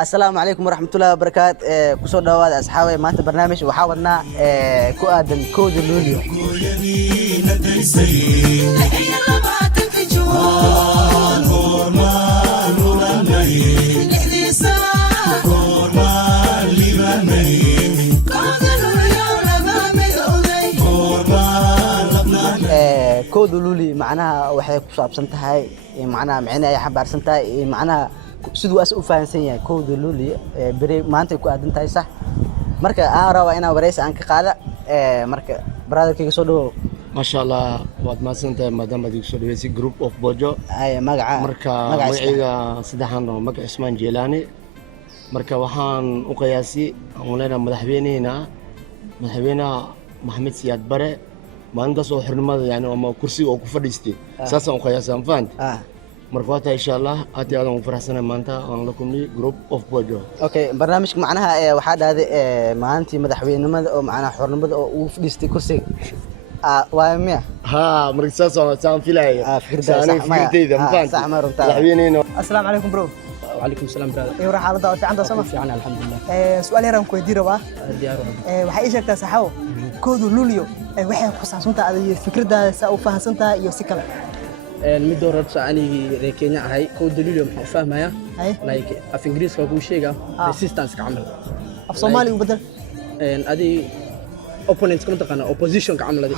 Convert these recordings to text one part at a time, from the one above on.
السلام عليكم ورحمة الله وبركاته كسر دواد أصحابي ما برنامج وحاولنا كؤاد كود لوليو كود لولي معناها وحي كصاب سنتهاي معناها معنا أي حبار سنتهاي معناها sidoo as u fahansan yahay kooda luuli bari maanta ku aadan tahay sax marka aan raba inaan wareys aan ka qaada marka brotherkayga soo dhawo ما شاء الله واد ما سنت مدام ديك سوليسي جروب اوف بوجو ay magaca magaciga saddexan oo magac Ismaan Jeelani marka waxaan u qiyaasi aan madaxweynaha Maxamed Siyaad Bare maalintaas oo xirnimada yani ama kursiga oo ku fadhiistay saasan u qiyaasaan faan marka insha Allah aad aan u faraxsanahay maanta aan la kulmay group of bojo okay barnaamijka macnaha waxa dhaaday maalintii madaxweynimada oo macnaha xornimada oo uu fadhiistay kursiga waa miya ها مركز سام فيلاي فكرتيدا ما فهمت مدحوينينا السلام عليكم برو وعليكم السلام برادر ايوه راح على ضوء في عندها سما في عنا الحمد لله سؤال يران كويدي ربا ديار waxay ii sheegtaa saxaw koodu luliyo waxay ku saabsantaa adiga fikradaada sa u fahansantaa iyo si kale mid doorad anigi reer Kenya ahay koodu luliyo maxaa fahmaya like af Ingiriiska ku sheega resistance ka camal af Soomaali u bedel adi opponents كم تقنا opposition كعمل هذه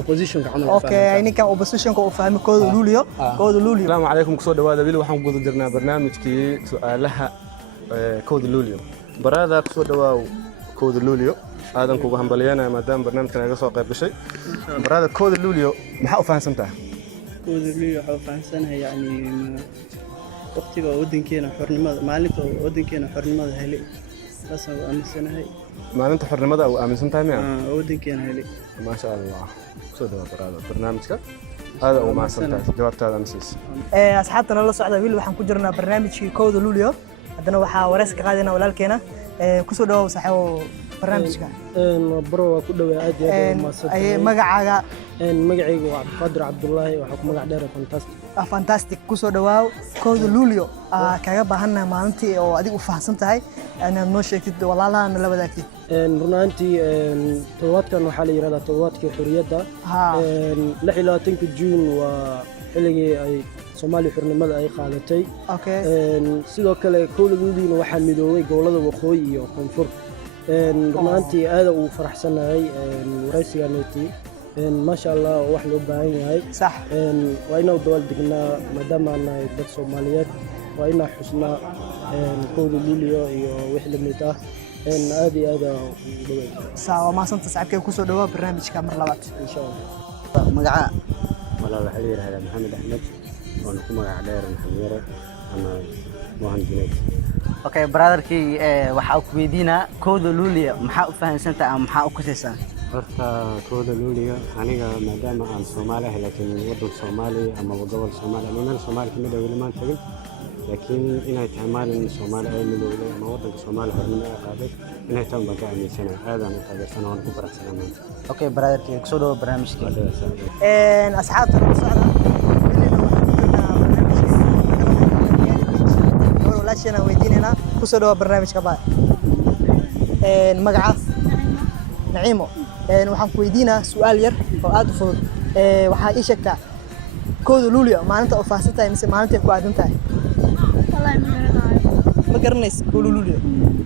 opposition كعمل اوكي يعني كان opposition كو فاهم كود لوليو كود لوليو السلام عليكم كسو دواده بيل waxaan guud jirnaa barnaamijkii su'aalaha كود لوليو barada كسو dhawaaw كود لوليو aadan kugu hambaliyana maadaama barnaamijkan ay soo qayb gashay barada كود لوليو maxaa u fahansantaa كود لوليو waxa u fahansanahay yani waqtiga wadankeena xornimada maalinta wadankeena xornimada helay taasoo aaminsanahay maalinta xornimada oo aaminsan tahay miya wadankeena helay ma sha Allah soo dhawaad barada barnaamijka hada oo ma santahay jawaabtaada amsiis asxaabtana la socda wiil waxaan ku jirnaa barnaamijkii kooda luliyo hadana waxa wareys ka qaadina walaalkeena ku soo dhawaad saxo barnaamijka bro waa ku dhawaad aad iyo ma santahay ay magacaaga magacaygu waa Qadr Cabdullaahi waxa ku magac dheer fantastic ku soo dhawaad kooda luliyo kaga baahanaa maalintii oo adigu u fahansan tahay ana noo sheegtid walaalahan la wadaagtid runtii todobaadkan waxa la yiraahdaa todobaadkii xuriyadda 26 June waa xilligii ay Soomaaliya xornimada ay qaadatay sidoo kale kooda luliyo waxa midoobay gobolada waqooyi iyo koonfur runtii aad u faraxsanahay waraysigaantii ما شاء الله wax loo baahan yahay صح وayna dawal degnaa maadaama ay dad Soomaaliyeed wayna xusnaa kooda luliyo iyo wix la mid ah aad iyo aad saawa ma santa saaxiibkay ku soo dhawaad barnaamijka mar labaad insha Allah magaca wala waxa la yiraahdaa Maxamed Ahmed oo ku magac dheer Maxamed ama Mohan Junayd okay brotherkii waxa uu weydiinaa kooda luliyo maxaa u fahansantaa ama maxaa u kusaysan horta kooda luliyo aniga maadaama aan Soomaali ahay laakiin wadan Soomaali ama gobol Soomaali ama meel Soomaali kamid ah weli ma tagin laakiin inay tahay maalin Soomaali ay midowday ama wadanka Soomaali xornimo ay qaaday inay tahay baan ka aaminsanahay aadan u taageersanahay oo ku faraxsanahay okay brotherkii ku soo dhawaad barnaamijka asxaabta la socda walaashana weydiinayna ku soo dhawaad barnaamijka baa magaca Naciimo waxaan ku weydiinaa su'aal yar oo aad u fudud waxa ii sheegtaa kooda luliyo maalinta oo faahfaahsan mise maalinta ku aadan tahay ma garanaysid kooda luliyo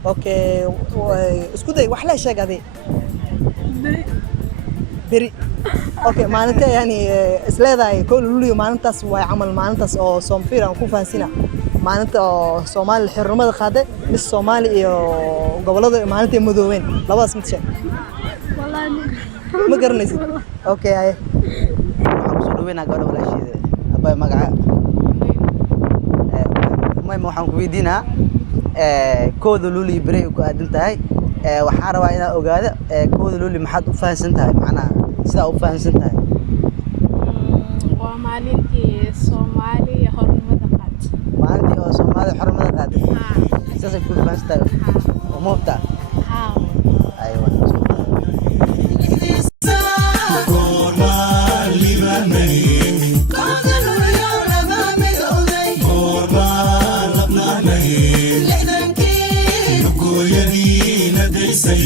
okay isku day wax la sheegay beri okay maalinta yani isleedahay kooda luliyo maalintaas waa amal maalintaas oo Soomfiir aan ku fahansina maalinta oo Soomaali xornimada qaaday mis Soomaali iyo gobolada maalinta madoobeen labadaas mid sheeg ما قرنيسي اوكي هاي waxaan soo dhaweynaa gabadha walaasheeda abay magaca waxaan ku weydiinaa kooda luliyo bari ku aadan tahay waxaan rabaa inaan ogaado kooda luliyo maxaad u fahansan tahay macnaha sida u fahansan tahay waa maalintii Soomaaliya xornimada qaaday maalintii oo Soomaaliya xornimada qaaday saas ku fahansan tahay oo moobta aywa Gorba, hooyadiina daysay